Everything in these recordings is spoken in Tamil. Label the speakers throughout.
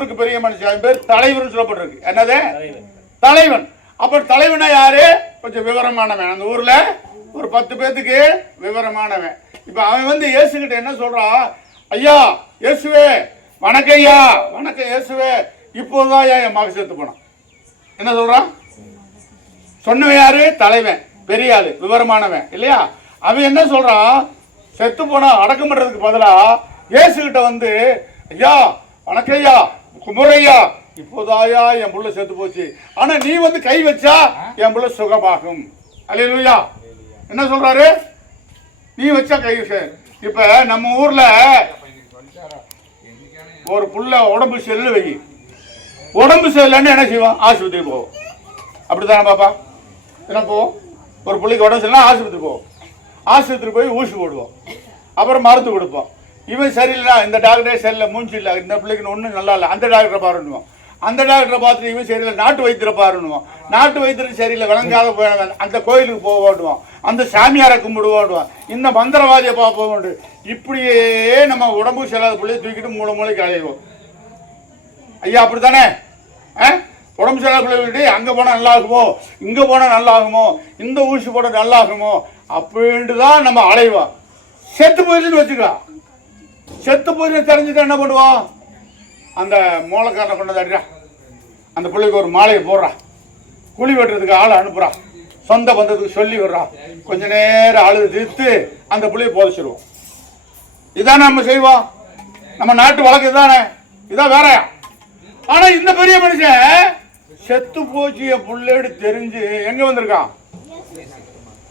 Speaker 1: ஊருக்கு பெரிய மனுஷன் அவன் பேர் தலைவர்னு சொல்லப்பட்டிருக்கு. என்னது?
Speaker 2: தலைவன்.
Speaker 1: தலைவன். அப்ப தலைவனா யாரு? கொஞ்சம் விவரமானவன். அந்த ஊர்ல ஒரு பத்து பேத்துக்கு விவரமானவன். இப்ப அவன் வந்து இயேசுகிட்ட என்ன சொல்றான் ஐயா இயேசுவே வணக்கம் ஐயா. வணக்கம் இயேசுவே. இப்போதான் ஐயா என் மக செத்து போனான். என்ன சொல்றான் சொன்னவன் யாரு? தலைவன். பெரிய ஆளு. விவரமானவன். இல்லையா? அவன் என்ன சொல்றான் செத்து போனா அடக்கம் பண்றதுக்கு பதிலா இயேசுகிட்ட வந்து ஐயா வணக்கம் ஐயா. குமரையா இப்போதாயா என் புள்ள சேர்த்து போச்சு. ஆனா நீ வந்து கை வச்சா என் புள்ள சுகமாகும். அலையலுயா என்ன சொல்றாரு? நீ வச்சா கை வச்ச. இப்ப நம்ம ஊர்ல ஒரு புள்ள உடம்பு செல்லு வை. உடம்பு சரியில்லைன்னு என்ன செய்வான்? ஆஸ்பத்திரி போவோம் அப்படித்தானே பாப்பா? என்ன போவோம் ஒரு பிள்ளைக்கு உடம்பு சரியில்லைனா ஆஸ்பத்திரி போவோம் ஆஸ்பத்திரி போய் ஊசி போடுவோம். அப்புறம் மருந்து கொடுப்போம். இவன் சரியில்லை இந்த டாக்டரே சரியில்லை மூஞ்சி இல்லை. இந்த பிள்ளைக்கு ஒன்றும் நல்லா இல்லை. அந்த டாக்டரை பாருன்னுவோம் அந்த டாக்டரை பார்த்துட்டு இவன் சரியில்லை நாட்டு வைத்தியரை பாருன்னுவோம் நாட்டு வைத்தியர் சரியில்லை விளங்காத போய் அந்த கோயிலுக்கு போக ஓடுவோம் அந்த சாமியாரை கும்பிடு ஓடுவோம் இந்த மந்திரவாதியை பார்ப்போம் இப்படியே நம்ம உடம்பு செல்லாத பிள்ளைய தூக்கிட்டு மூணு மூளைக்கு அழைவோம் ஐயா அப்படித்தானே? ஆ? உடம்பு சரியில்லாத பிள்ளைகிட்டே அங்கே போனால் நல்லாகுமோ? இங்கே போனால் நல்லா ஆகுமோ இந்த ஊசி போட நல்லாகுமோ? அப்படின்ட்டு தான் நம்ம அலைவோம் செத்து போயிடுச்சுன்னு வச்சுக்கலாம். செத்து போயிடுச்சு தெரிஞ்சுட்டு என்ன பண்ணுவோம் அந்த மூளைக்காரனை கொண்டு தடுறா அந்த பிள்ளைக்கு ஒரு மாலையை போடுறா. குழி வெட்டுறதுக்கு ஆளை அனுப்புறா. சொந்த பந்தத்துக்கு சொல்லி விடுறா. கொஞ்ச நேரம் அழுது தீர்த்து அந்த பிள்ளைய போதிச்சிருவோம். இதானே நம்ம செய்வோம் நம்ம நாட்டு வழக்கு இதானே? இதான் வேறையா? ஆனா இந்த பெரிய மனுஷன் செத்து போச்சிய புள்ளேடு தெரிஞ்சு எங்க வந்திருக்கான்?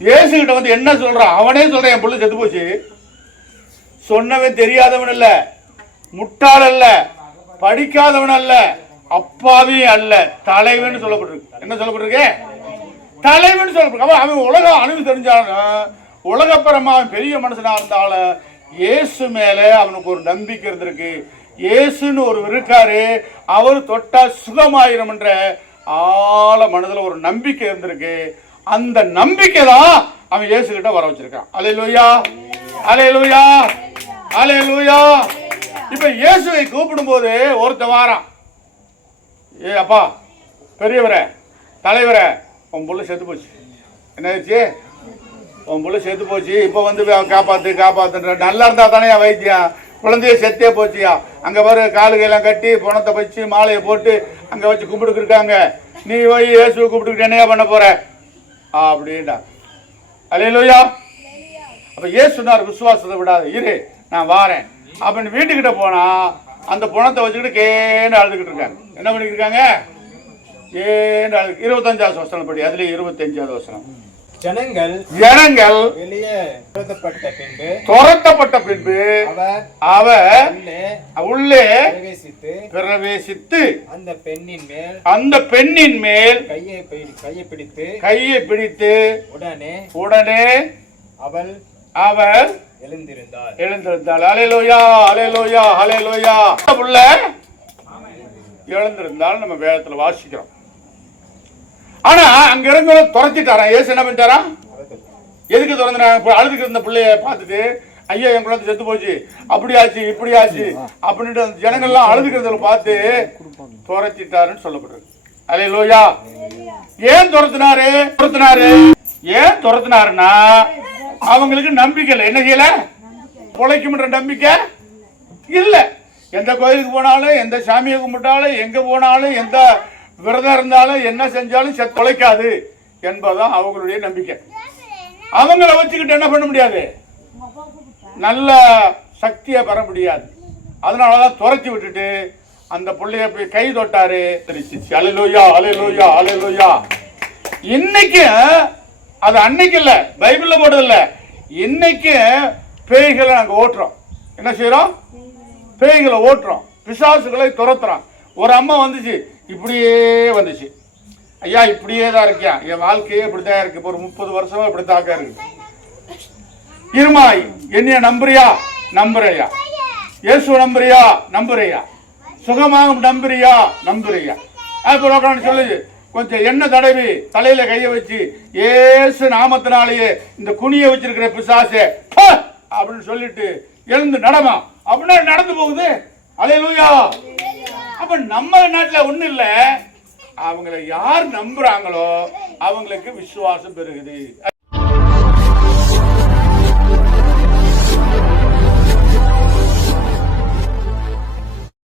Speaker 1: ஏசுகிட்ட வந்து என்ன சொல்றான் அவனே சொல்றான் என் புள்ள செத்து போச்சு. சொன்னவன் தெரியாதவன் அல்ல. முட்டாள் அல்ல. படிக்காதவன் அல்ல. அப்பாவி அல்ல. தலைவன் சொல்லப்பட்டிருக்கு. என்ன சொல்லப்பட்டிருக்கு? தலைவன் சொல்லப்பட்டிருக்கு. அவன் உலக அணுகு தெரிஞ்சாலும் உலகப்பரமா அவன் பெரிய மனுஷனா இருந்தாலும் இயேசு மேல அவனுக்கு ஒரு நம்பிக்கை இருந்திருக்கு. இயேசுன்னு ஒரு இருக்காரு. அவர் தொட்டா சுகமாயிரம்ன்ற ஆழ மனதில் ஒரு நம்பிக்கை இருந்திருக்கு. அந்த நம்பிக்கை தான் அவன் இயேசு கிட்ட வர வச்சிருக்கான். அலையிலோயா அலையலூயா அலையலூயா இப்ப இயேசுவை கூப்பிடும் போது ஒருத்தன் வாரான். ஏ அப்பா பெரியவரே தலைவரே உன் புள்ள செத்து போச்சு. என்னாச்சு? உன் புள்ள செத்து போச்சு. இப்போ வந்து காப்பாற்று காப்பாற்றுன்ற நல்லா இருந்தா தானே வைத்தியம் குழந்தைய செத்தே போச்சியா? அங்கே பாரு காலுகையெல்லாம் கட்டி பணத்தை வச்சு மாலையை போட்டு அங்கே வச்சு கும்பிடுக்கிருக்காங்க நீ போய் இயேசுவை கூப்பிட்டுக்கிட்டு என்னையா பண்ண போற? அப்படின்டா. அலையிலோயா அப்ப ஏசு சொன்னார் விசுவாசத்தை விடாது இரு நான் வாரேன். அப்படின்னு வீட்டுக்கிட்ட போனா அந்த பணத்தை வச்சுக்கிட்டு கேன்னு அழுதுகிட்டு இருக்காங்க. என்ன பண்ணிட்டு இருக்காங்க? ஏன்னு அழுது இருபத்தஞ்சாவது வசனம் படி அதுல இருபத்தஞ்சாவது வசனம்.
Speaker 2: ஜனங்கள்
Speaker 1: ஜனங்கள்
Speaker 2: வெளியே துரத்தப்பட்ட பின்பு
Speaker 1: துரத்தப்பட்ட பின்பு
Speaker 2: அவர் உள்ளே பிரவேசித்து அந்த பெண்ணின் மேல்
Speaker 1: அந்த பெண்ணின் மேல்
Speaker 2: கையை கையை பிடித்து
Speaker 1: கையை பிடித்து
Speaker 2: உடனே
Speaker 1: உடனே
Speaker 2: அவள்
Speaker 1: அவர்
Speaker 2: எழுந்திருந்தாள்
Speaker 1: எழுந்திருந்தாள் அலையலோயா அலையலோயா அலையலோயா புள்ள எழுந்திருந்தால் நம்ம வேதத்துல வாசிக்கிறோம். ஆனா அங்க இருந்தவங்க துரத்திட்டாராம். ஏசு என்ன பண்ணிட்டாராம் எதுக்கு திறந்துறாங்க இப்போ அழுதுக்கு இருந்த பிள்ளைய பார்த்துட்டு ஐயா என் குழந்தை செத்து போச்சு. அப்படி ஆச்சு இப்படி ஆச்சு அப்படின்ட்டு அந்த ஜனங்கள்லாம் அழுதுக்கிறதுல பார்த்து துரத்திட்டாருன்னு சொல்லப்படுறது அலையலோயா ஏன் துரத்துனாரு? துரத்துனாரு. ஏன் துரத்துனாருன்னா அவங்களுக்கு நம்பிக்கை இல்லை. என்ன செய்யல? பொழைக்கும்ன்ற நம்பிக்கை இல்ல. எந்த கோயிலுக்கு போனாலும் எந்த சாமியை கும்பிட்டாலும் எங்க போனாலும் எந்த விரதம் இருந்தாலும் என்ன செஞ்சாலும் செத் தொலைக்காது என்பதுதான் அவங்களுடைய நம்பிக்கை. அவங்கள வச்சுக்கிட்டு என்ன பண்ண முடியாது? நல்ல சக்தியை பெற முடியாது. அதனாலதான் துரத்தி விட்டுட்டு அந்த புள்ளைய போய் கை தொட்டாரு. அலையிலோயா அலையிலோயா அலையிலோயா இன்னைக்கு அது அன்னைக்கு இல்லை பைபிளில் போட்டது இல்லை. இன்னைக்கு பேய்களை நாங்கள் ஓட்டுறோம். என்ன செய்கிறோம் பேய்களை ஓட்டுறோம். பிசாசுகளை துரத்துறோம். ஒரு அம்மா வந்துச்சு இப்படியே வந்துச்சு. ஐயா இப்படியே தான் இருக்கியா? என் வாழ்க்கையே இப்படித்தான் இருக்கு. இப்போ ஒரு முப்பது வருஷமா இப்படித்தாக்கா இருக்கு. இருமா என்னைய நம்புறியா? நம்புறையா? இயேசு நம்புறியா நம்புறையா? சுகமாக நம்புறியா நம்புறியா அப்புறம் சொல்லுது. கொஞ்சம் எண்ணெய் தடவி தலையில கைய வச்சு ஏசு நாமத்தினாலேயே இந்த குனிய வச்சிருக்கிற பிசாசே அப்படின்னு சொல்லிட்டு எழுந்து நடமா? அப்படின்னா நடந்து போகுது? அலையலூயா அப்ப நம்ம நாட்டுல ஒண்ணு இல்ல. அவங்கள யார் நம்புறாங்களோ அவங்களுக்கு விசுவாசம் பெருகுது.